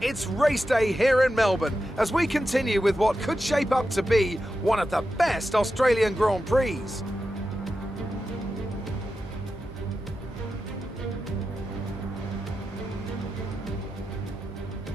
It's race day here in Melbourne as we continue with what could shape up to be one of the best Australian Grand Prix.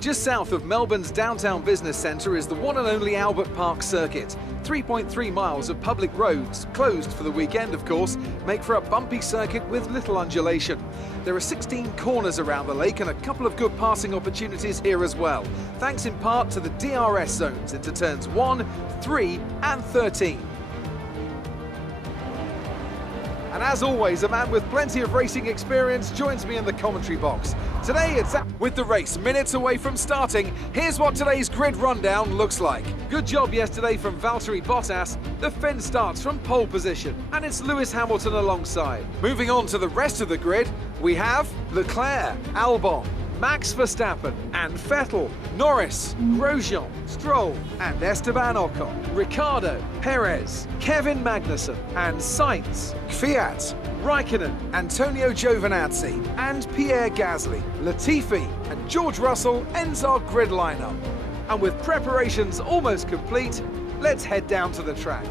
Just south of Melbourne's downtown business centre is the one and only Albert Park circuit. 3.3 miles of public roads, closed for the weekend of course, make for a bumpy circuit with little undulation. There are 16 corners around the lake and a couple of good passing opportunities here as well, thanks in part to the DRS zones into turns 1, 3 and 13. And as always, a man with plenty of racing experience joins me in the commentary box. Today it's with the race minutes away from starting. Here's what today's grid rundown looks like. Good job yesterday from Valtteri Bottas. The Finn starts from pole position and it's Lewis Hamilton alongside. Moving on to the rest of the grid, we have Leclerc, Albon, Max Verstappen and Vettel, Norris, Grosjean, Stroll and Esteban Ocon, Ricciardo, Perez, Kevin Magnussen and Sainz, Kvyat, Raikkonen, Antonio Giovinazzi and Pierre Gasly, Latifi and George Russell ends our grid lineup. And with preparations almost complete, let's head down to the track.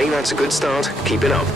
Okay, that's a good start. Keep it up.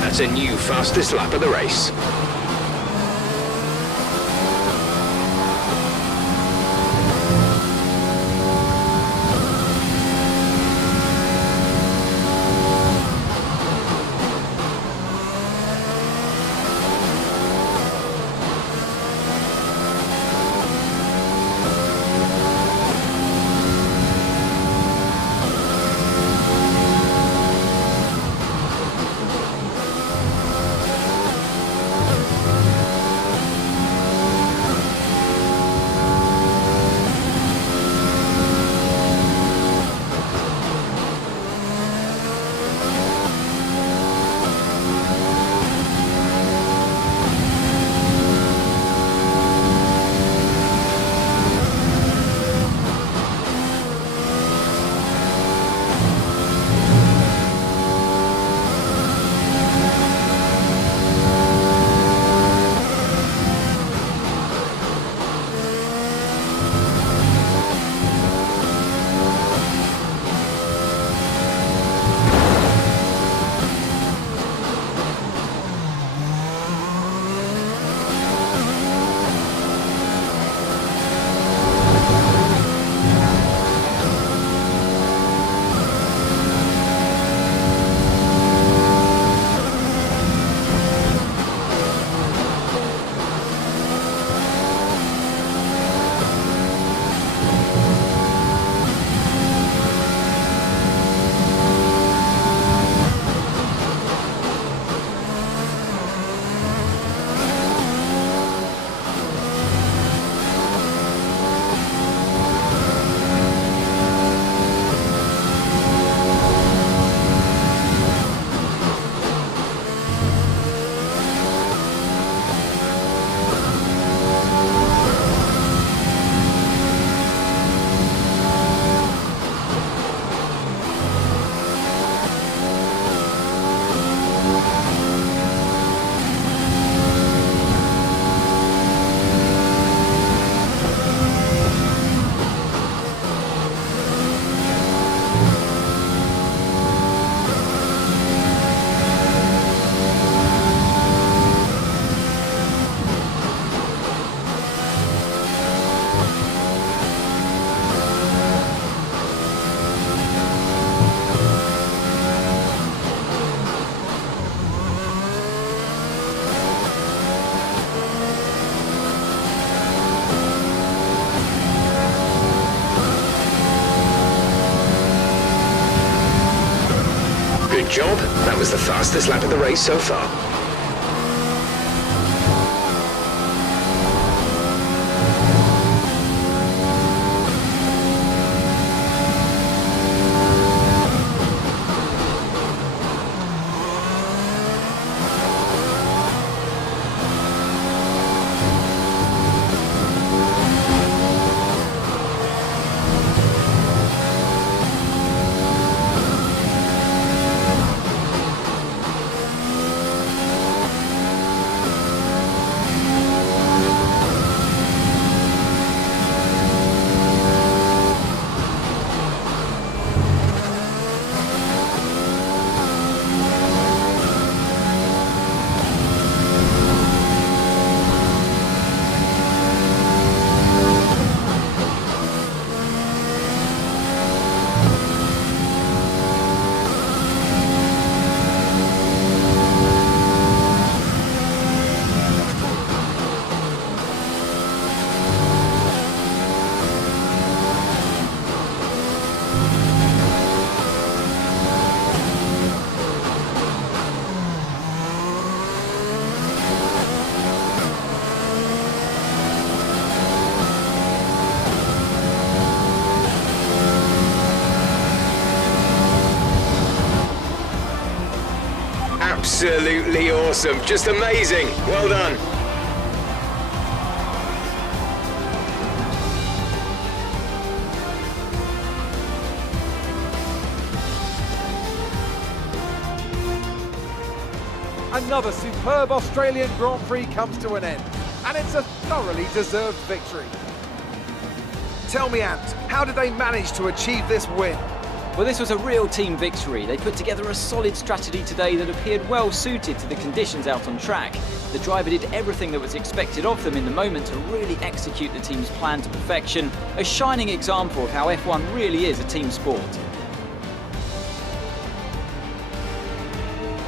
That's a new fastest lap of the race. Good job. That was the fastest lap of the race so far. Absolutely awesome. Just amazing. Well done. Another superb Australian Grand Prix comes to an end, and it's a thoroughly deserved victory. Tell me, Ant, how did they manage to achieve this win? Well, this was a real team victory. They put together a solid strategy today that appeared well suited to the conditions out on track. The driver did everything that was expected of them in the moment to really execute the team's plan to perfection, a shining example of how F1 really is a team sport.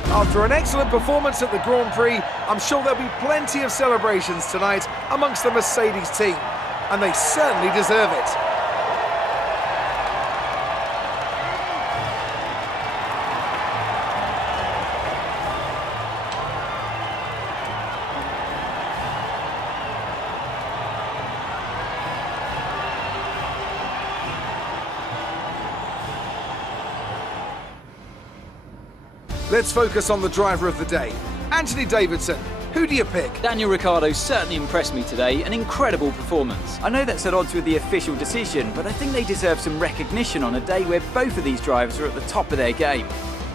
After an excellent performance at the Grand Prix, I'm sure there'll be plenty of celebrations tonight amongst the Mercedes team, and they certainly deserve it. Let's focus on the driver of the day. Anthony Davidson, who do you pick? Daniel Ricciardo certainly impressed me today, an incredible performance. I know that's at odds with the official decision, but I think they deserve some recognition on a day where both of these drivers are at the top of their game.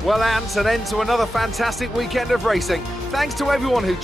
Well, Ant, an end to another fantastic weekend of racing. Thanks to everyone who...